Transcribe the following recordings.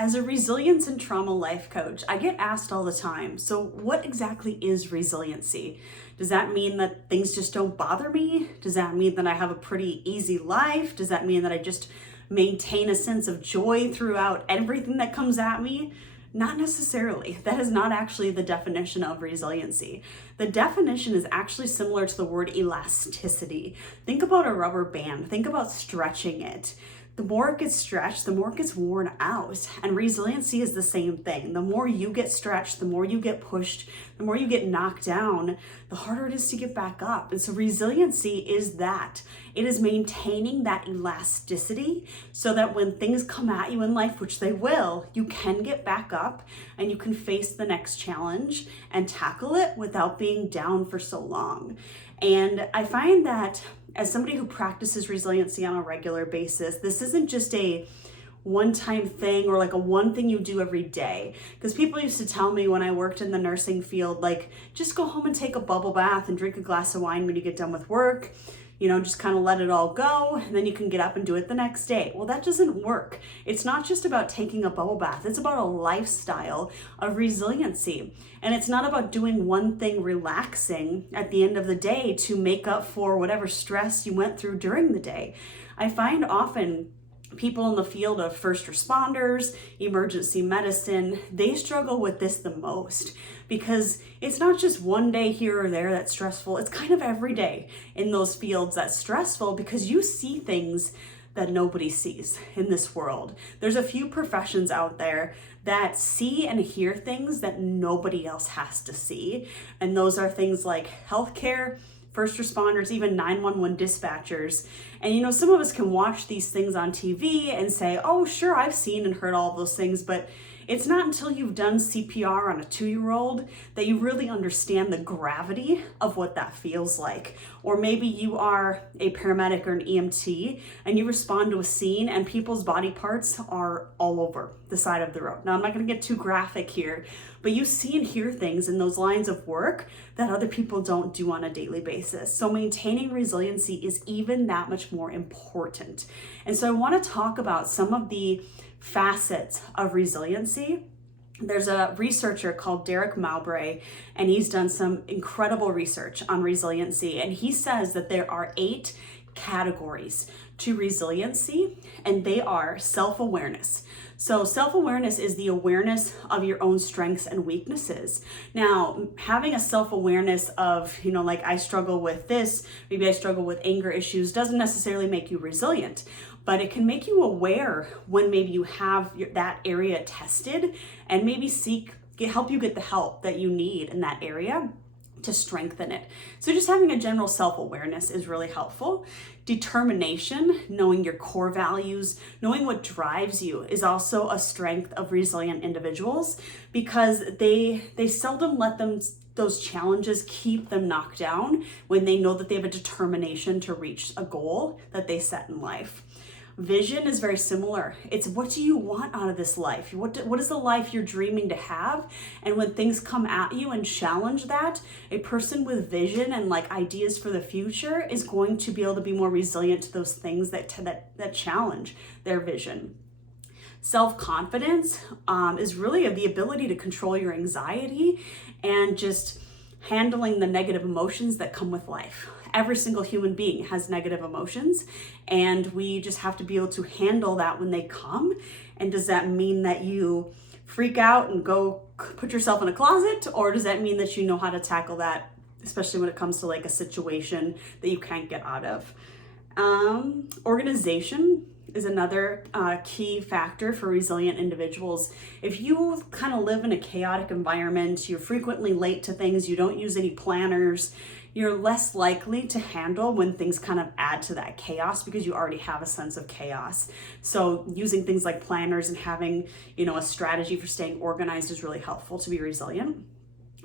As a resilience and trauma life coach, I get asked all the time, so what exactly is resiliency? Does that mean that things just don't bother me? Does that mean that I have a pretty easy life? Does that mean that I just maintain a sense of joy throughout everything that comes at me? Not necessarily. That is not actually the definition of resiliency. The definition is actually similar to the word elasticity. Think about a rubber band. Think about stretching it. The more it gets stretched, the more it gets worn out. And resiliency is the same thing. The more you get stretched, the more you get pushed, the more you get knocked down, the harder it is to get back up. And so resiliency is that. It is maintaining that elasticity so that when things come at you in life, which they will, you can get back up and you can face the next challenge and tackle it without being down for so long. And I find that as somebody who practices resiliency on a regular basis, this isn't just a one-time thing or like a one thing you do every day. Because people used to tell me when I worked in the nursing field, like, just go home and take a bubble bath and drink a glass of wine when you get done with work. Just kind of let it all go, and then you can get up and do it the next day. Well, that doesn't work. It's not just about taking a bubble bath. It's about a lifestyle of resiliency. And it's not about doing one thing relaxing at the end of the day to make up for whatever stress you went through during the day. I find often people in the field of first responders, emergency medicine, they struggle with this the most because it's not just one day here or there that's stressful. It's kind of every day in those fields that's stressful because you see things that nobody sees in this world. There's a few professions out there that see and hear things that nobody else has to see. And those are things like healthcare, first responders, even 911 dispatchers. And some of us can watch these things on TV and say, oh, sure, I've seen and heard all of those things, but it's not until you've done CPR on a 2-year-old that you really understand the gravity of what that feels like. Or maybe you are a paramedic or an EMT and you respond to a scene and people's body parts are all over the side of the road. Now, I'm not going to get too graphic here, but you see and hear things in those lines of work that other people don't do on a daily basis. So maintaining resiliency is even that much more important. And so I want to talk about some of the facets of resiliency. There's a researcher called Derek Mowbray, and he's done some incredible research on resiliency. And he says that there are 8 categories to resiliency, and they are self-awareness. So self-awareness is the awareness of your own strengths and weaknesses. Now, having a self-awareness of, like I struggle with this, maybe I struggle with anger issues, doesn't necessarily make you resilient, but it can make you aware when maybe you have that area tested and maybe help you get the help that you need in that area to strengthen it. So just having a general self-awareness is really helpful. Determination, knowing your core values, knowing what drives you is also a strength of resilient individuals because they seldom let those challenges keep them knocked down when they know that they have a determination to reach a goal that they set in life. Vision is very similar. It's what do you want out of this life? What is the life you're dreaming to have? And when things come at you and challenge that, a person with vision and like ideas for the future is going to be able to be more resilient to those things that challenge their vision. Self-confidence is really the ability to control your anxiety and just handling the negative emotions that come with life. Every single human being has negative emotions, and we just have to be able to handle that when they come. And does that mean that you freak out and go put yourself in a closet, or does that mean that you know how to tackle that, especially when it comes to like a situation that you can't get out of? Organization is another key factor for resilient individuals. If you kind of live in a chaotic environment, you're frequently late to things, you don't use any planners, you're less likely to handle when things kind of add to that chaos because you already have a sense of chaos. So using things like planners and having, a strategy for staying organized is really helpful to be resilient.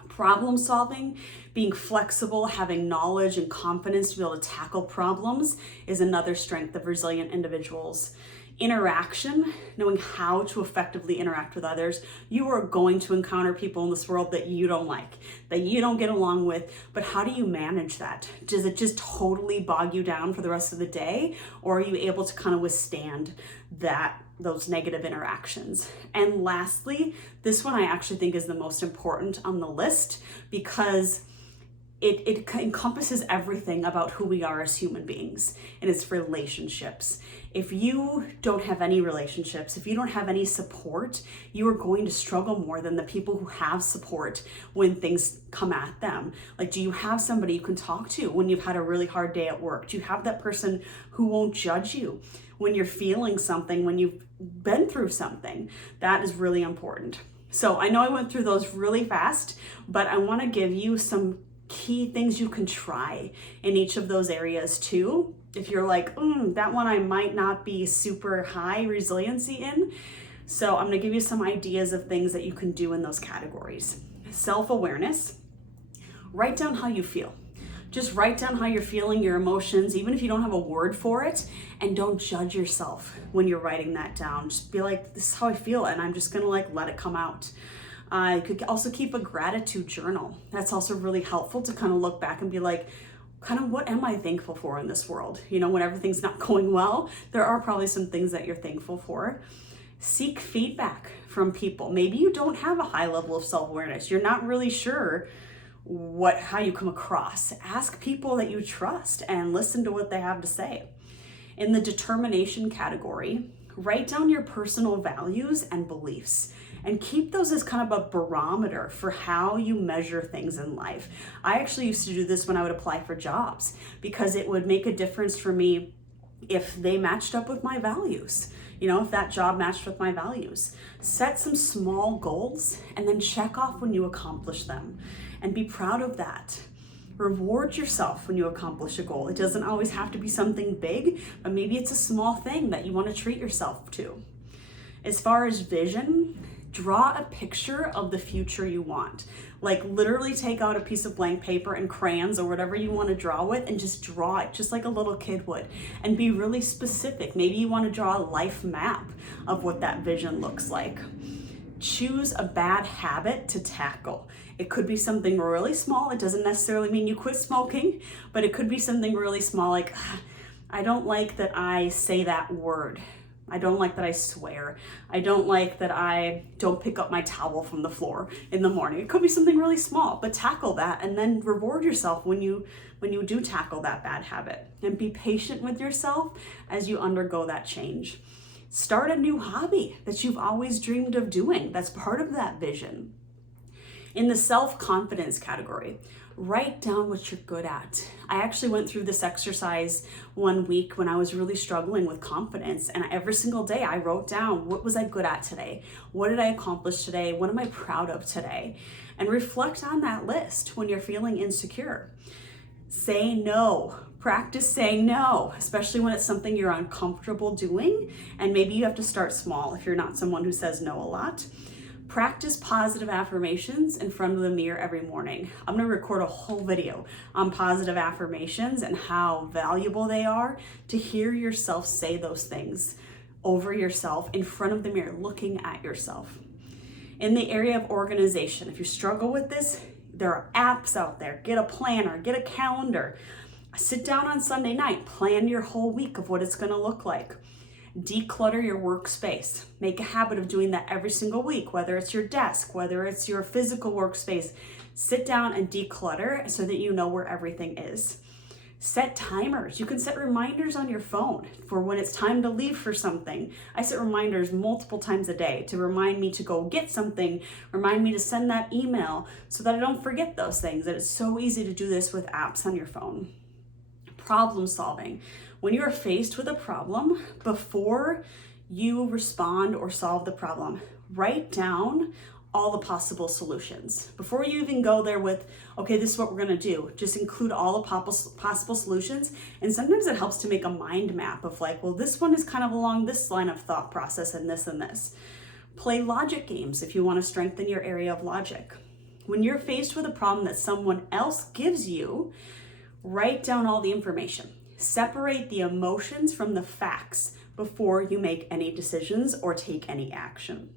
Problem solving, being flexible, having knowledge and confidence to be able to tackle problems is another strength of resilient individuals. Interaction, knowing how to effectively interact with others. You are going to encounter people in this world that you don't like, that you don't get along with, but how do you manage that? Does it just totally bog you down for the rest of the day? Or are you able to kind of withstand that those negative interactions. And lastly, this one I actually think is the most important on the list because it encompasses everything about who we are as human beings, and it's relationships. If you don't have any relationships, if you don't have any support, you are going to struggle more than the people who have support when things come at them. Like, do you have somebody you can talk to when you've had a really hard day at work? Do you have that person who won't judge you when you're feeling something, when you've been through something? That is really important. So I know I went through those really fast, but I want to give you some key things you can try in each of those areas too. If you're like, that one I might not be super high resiliency in. So I'm going to give you some ideas of things that you can do in those categories. Self-awareness. Write down how you feel. Just write down how you're feeling, your emotions, even if you don't have a word for it, and don't judge yourself when you're writing that down. Just be like, this is how I feel, and I'm just going to let it come out. I could also keep a gratitude journal. That's also really helpful to kind of look back and be like, kind of what am I thankful for in this world? When everything's not going well, there are probably some things that you're thankful for. Seek feedback from people. Maybe you don't have a high level of self-awareness. You're not really sure how you come across. Ask people that you trust and listen to what they have to say. In the determination category, write down your personal values and beliefs and keep those as kind of a barometer for how you measure things in life. I actually used to do this when I would apply for jobs because it would make a difference for me if they matched up with my values. If that job matched with my values. Set some small goals and then check off when you accomplish them and be proud of that. Reward yourself when you accomplish a goal. It doesn't always have to be something big, but maybe it's a small thing that you want to treat yourself to. As far as vision, draw a picture of the future you want. Like literally take out a piece of blank paper and crayons or whatever you want to draw with and just draw it just like a little kid would, and be really specific. Maybe you want to draw a life map of what that vision looks like. Choose a bad habit to tackle. It could be something really small. It doesn't necessarily mean you quit smoking, but it could be something really small like, I don't like that I say that word. I don't like that I swear. I don't like that I don't pick up my towel from the floor in the morning. It could be something really small, but tackle that and then reward yourself when you do tackle that bad habit, and be patient with yourself as you undergo that change. Start a new hobby that you've always dreamed of doing. That's part of that vision. In the self-confidence category, write down what you're good at. I actually went through this exercise one week when I was really struggling with confidence, and every single day I wrote down, what was I good at today? What did I accomplish today? What am I proud of today? And reflect on that list when you're feeling insecure. Say no. Practice saying no, especially when it's something you're uncomfortable doing, and maybe you have to start small if you're not someone who says no a lot. Practice positive affirmations in front of the mirror every morning. I'm going to record a whole video on positive affirmations and how valuable they are to hear yourself say those things over yourself in front of the mirror, looking at yourself. In the area of organization, if you struggle with this, there are apps out there. Get a planner, get a calendar. Sit down on Sunday night, plan your whole week of what it's going to look like. Declutter your workspace. Make a habit of doing that every single week, whether it's your desk, whether it's your physical workspace. Sit down and declutter so that you know where everything is. Set timers. You can set reminders on your phone for when it's time to leave for something. I set reminders multiple times a day to remind me to go get something, remind me to send that email so that I don't forget those things. And it's so easy to do this with apps on your phone. Problem solving. When you are faced with a problem, before you respond or solve the problem, write down all the possible solutions. Before you even go there with, okay, this is what we're gonna do, just include all the possible solutions. And sometimes it helps to make a mind map of like, well, this one is kind of along this line of thought process and this and this. Play logic games if you wanna strengthen your area of logic. When you're faced with a problem that someone else gives you, write down all the information. Separate the emotions from the facts before you make any decisions or take any action.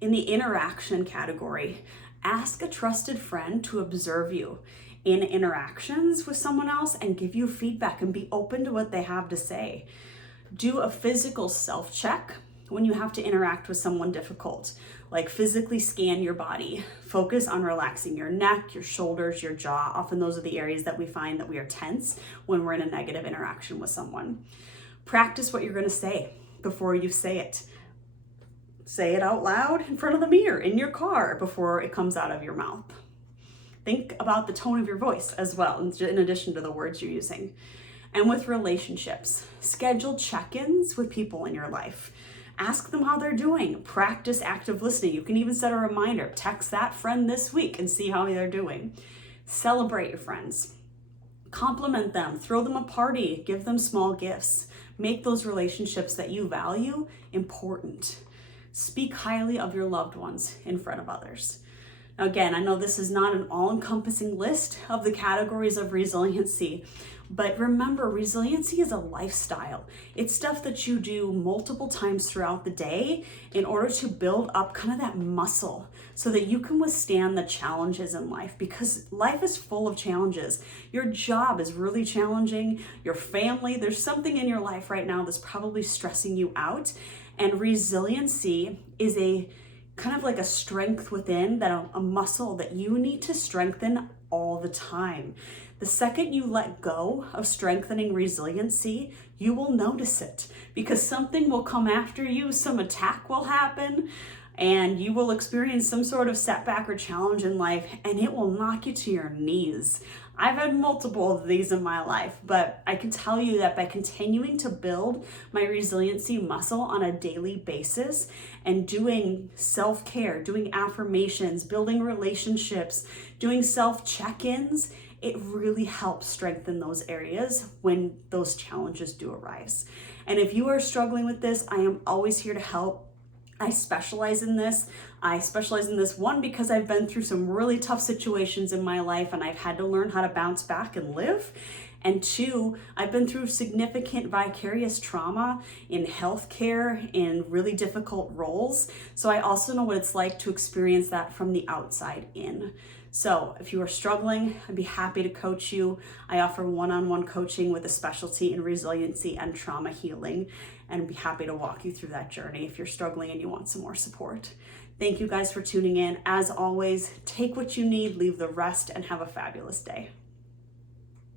In the interaction category, ask a trusted friend to observe you in interactions with someone else and give you feedback and be open to what they have to say. Do a physical self-check when you have to interact with someone difficult. Like physically scan your body. Focus on relaxing your neck, your shoulders, your jaw. Often those are the areas that we find that we are tense when we're in a negative interaction with someone. Practice what you're going to say before you say it. Say it out loud in front of the mirror in your car before it comes out of your mouth. Think about the tone of your voice as well, in addition to the words you're using. And with relationships, schedule check-ins with people in your life. Ask them how they're doing. Practice active listening. You can even set a reminder. Text that friend this week and see how they're doing. Celebrate your friends. Compliment them. Throw them a party. Give them small gifts. Make those relationships that you value important. Speak highly of your loved ones in front of others. Now, again, I know this is not an all-encompassing list of the categories of resiliency, but remember, resiliency is a lifestyle. It's stuff that you do multiple times throughout the day in order to build up kind of that muscle so that you can withstand the challenges in life, because life is full of challenges. Your job is really challenging, your family, there's something in your life right now that's probably stressing you out. And resiliency is a kind of like a strength within, that a muscle that you need to strengthen all the time. The second you let go of strengthening resiliency, you will notice it, because something will come after you, some attack will happen, and you will experience some sort of setback or challenge in life, and it will knock you to your knees. I've had multiple of these in my life, but I can tell you that by continuing to build my resiliency muscle on a daily basis and doing self-care, doing affirmations, building relationships, doing self-check-ins, it really helps strengthen those areas when those challenges do arise. And if you are struggling with this, I am always here to help. I specialize in this. I specialize in this, one, because I've been through some really tough situations in my life and I've had to learn how to bounce back and live. And two, I've been through significant vicarious trauma in healthcare, in really difficult roles. So I also know what it's like to experience that from the outside in. So if you are struggling, I'd be happy to coach you. I offer one-on-one coaching with a specialty in resiliency and trauma healing, and I'd be happy to walk you through that journey if you're struggling and you want some more support. Thank you guys for tuning in. As always, take what you need, leave the rest, and have a fabulous day.